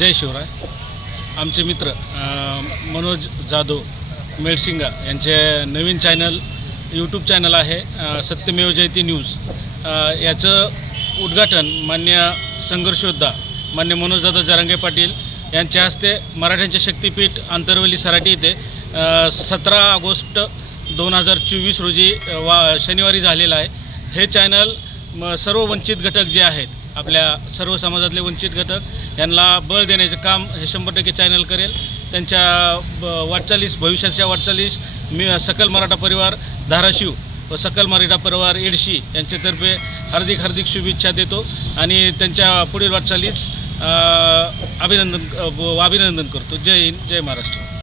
जय शिवराय. आमचे मित्र मनोज जाधव मेळशिंगा यांचे नवीन चॅनल यूट्यूब चॅनल आहे सत्यमेव जयते न्यूज. याचं उद्घाटन मान्य संघर्षयोद्धा मान्य मनोजदादा जरांगे पाटील यांच्या हस्ते मराठ्यांचे शक्तीपीठ आंतरवली सराटी येथे 17 ऑगस्ट 2024 रोजी शनिवारी झालेलं आहे. हे चॅनल सर्व वंचित घटक जे आहेत, आपल्या सर्व समाजातले वंचित घटक यांना बळ देण्याचं काम हे 100% चॅनल करेल. त्यांच्या वाटचालीस, भविष्याच्या वाटचालीस मी सकल मराठा परिवार धाराशिव व सकल मराठा परिवार एडशी यांच्यातर्फे हार्दिक शुभेच्छा देतो आणि त्यांच्या पुढील वाटचालीस अभिनंदन करतो. जय हिंद, जय महाराष्ट्र.